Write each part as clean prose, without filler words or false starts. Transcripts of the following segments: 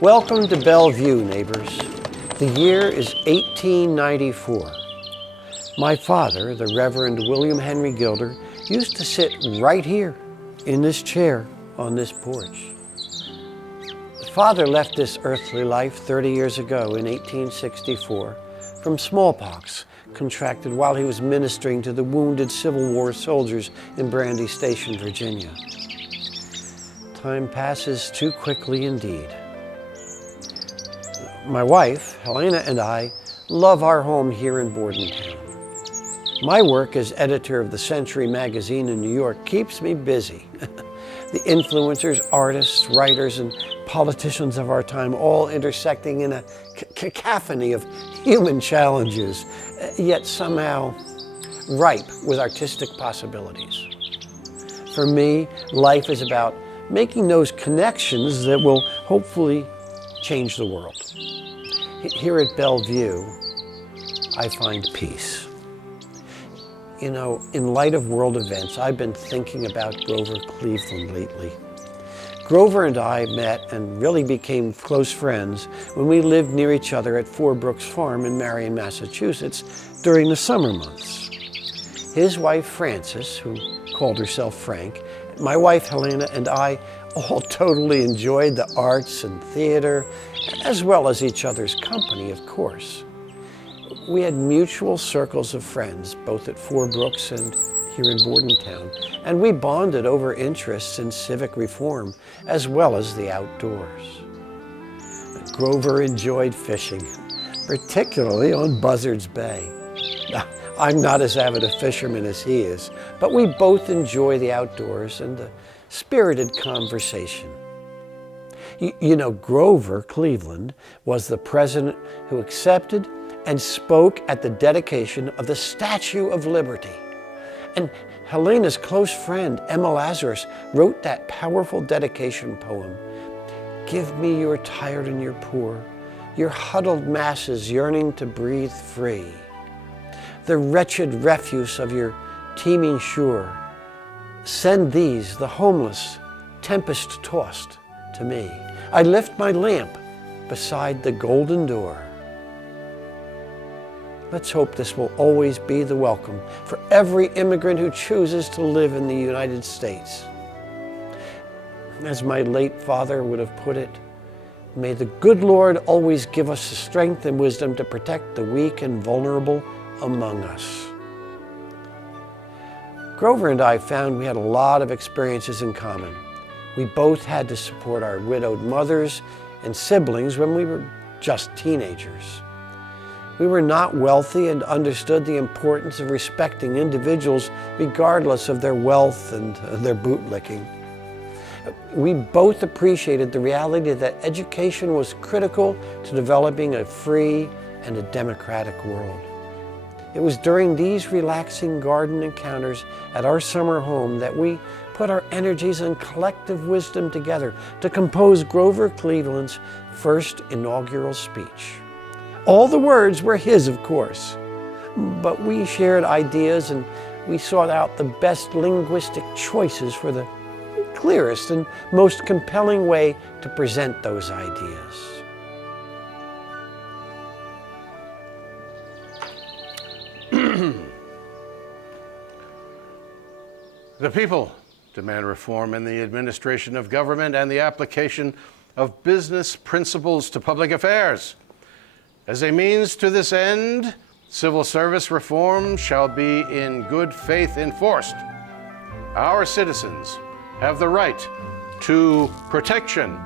Welcome to Bellevue, neighbors. The year is 1894. My father, the Reverend William Henry Gilder, used to sit right here in this chair on this porch. Father left this earthly life 30 years ago in 1864 from smallpox contracted while he was ministering to the wounded Civil War soldiers in Brandy Station, Virginia. Time passes too quickly indeed. My wife, Helena, and I love our home here in Bordentown. My work as editor of the Century magazine in New York keeps me busy. The influencers, artists, writers, and politicians of our time all intersecting in a cacophony of human challenges, yet somehow ripe with artistic possibilities. For me, life is about making those connections that will hopefully change the world. Here at Bellevue, I find peace. You know, in light of world events, I've been thinking about Grover Cleveland lately. Grover and I met and really became close friends when we lived near each other at Four Brooks Farm in Marion, Massachusetts during the summer months. His wife, Frances, who called herself Frank, my wife, Helena, and I all totally enjoyed the arts and theater, as well as each other's company, of course. We had mutual circles of friends, both at Four Brooks and here in Bordentown, and we bonded over interests in civic reform, as well as the outdoors. Grover enjoyed fishing, particularly on Buzzards Bay. Now, I'm not as avid a fisherman as he is, but we both enjoy the outdoors and the spirited conversation. You know, Grover Cleveland was the president who accepted and spoke at the dedication of the Statue of Liberty. And Helena's close friend, Emma Lazarus, wrote that powerful dedication poem. Give me your tired and your poor, your huddled masses yearning to breathe free. The wretched refuse of your teeming shore. Send these, the homeless, tempest-tossed, to me. I lift my lamp beside the golden door. Let's hope this will always be the welcome for every immigrant who chooses to live in the United States. As my late father would have put it, may the good Lord always give us the strength and wisdom to protect the weak and vulnerable among us. Grover and I found we had a lot of experiences in common. We both had to support our widowed mothers and siblings when we were just teenagers. We were not wealthy and understood the importance of respecting individuals regardless of their wealth and their bootlicking. We both appreciated the reality that education was critical to developing a free and a democratic world. It was during these relaxing garden encounters at our summer home that we put our energies and collective wisdom together to compose Grover Cleveland's first inaugural speech. All the words were his, of course, but we shared ideas and we sought out the best linguistic choices for the clearest and most compelling way to present those ideas. The people demand reform in the administration of government and the application of business principles to public affairs. As a means to this end, civil service reform shall be in good faith enforced. Our citizens have the right to protection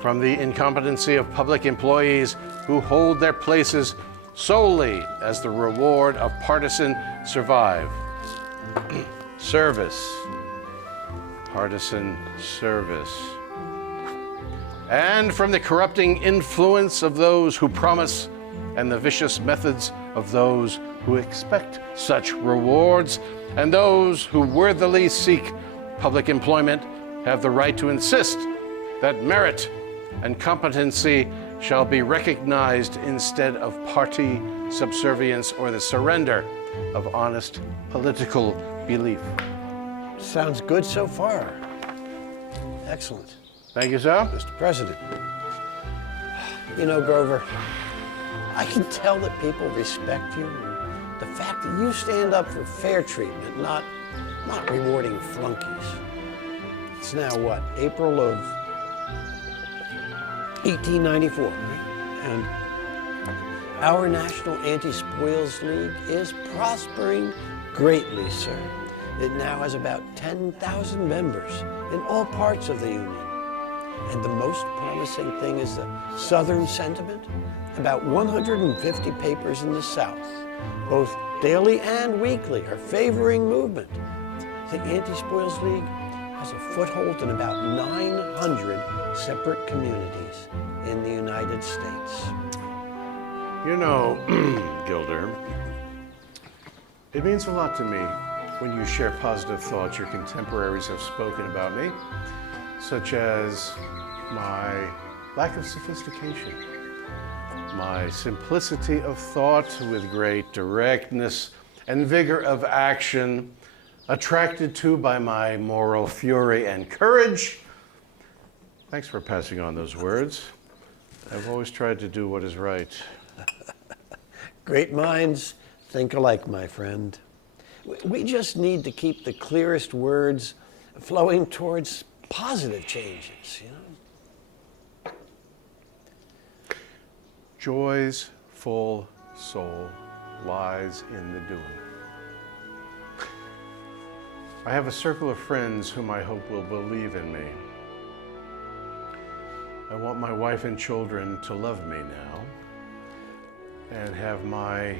from the incompetency of public employees who hold their places solely as the reward of partisan service. Partisan service. And from the corrupting influence of those who promise and the vicious methods of those who expect such rewards, and those who worthily seek public employment have the right to insist that merit and competency shall be recognized instead of party subservience or the surrender of honest political belief. Sounds good so far. Excellent. Thank you, sir. Mr. President. You know, Grover, I can tell that people respect you. And the fact that you stand up for fair treatment, not rewarding flunkies. It's now what, April of 1894, right? And our National Anti-Spoils League is prospering greatly, sir. It now has about 10,000 members in all parts of the Union. And the most promising thing is the Southern Sentiment. About 150 papers in the South, both daily and weekly, are favoring movement. The Anti-Spoils League has a foothold in about 900 separate communities in the United States. You know, Gilder, it means a lot to me when you share positive thoughts your contemporaries have spoken about me, such as my lack of sophistication, my simplicity of thought with great directness and vigor of action, attracted to by my moral fury and courage. Thanks for passing on those words. I've always tried to do what is right. Great minds think alike, my friend. We just need to keep the clearest words flowing towards positive changes, you know? Joy's full soul lies in the doing. I have a circle of friends whom I hope will believe in me. I want my wife and children to love me now and have my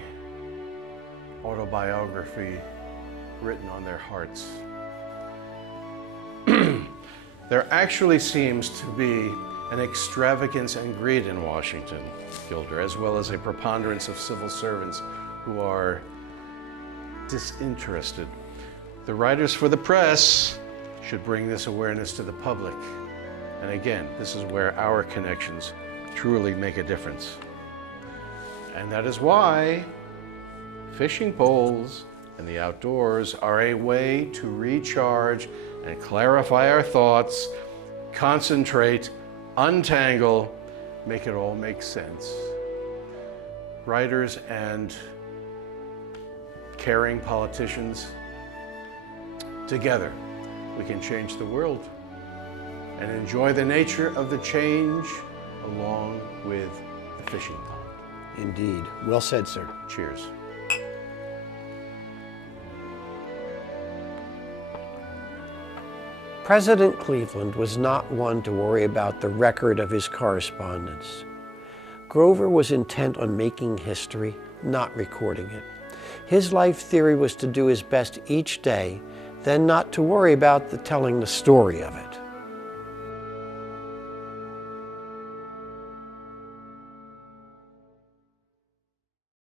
autobiography written on their hearts. There actually seems to be an extravagance and greed in Washington, Gilder, as well as a preponderance of civil servants who are disinterested. The writers for the press should bring this awareness to the public. And again, this is where our connections truly make a difference. And that is why fishing poles and the outdoors are a way to recharge and clarify our thoughts, concentrate, untangle, make it all make sense. Writers and caring politicians, together we can change the world and enjoy the nature of the change along with the fishing pond. Indeed. Well said, sir. Cheers. President Cleveland was not one to worry about the record of his correspondence. Grover was intent on making history, not recording it. His life theory was to do his best each day, then not to worry about telling the story of it.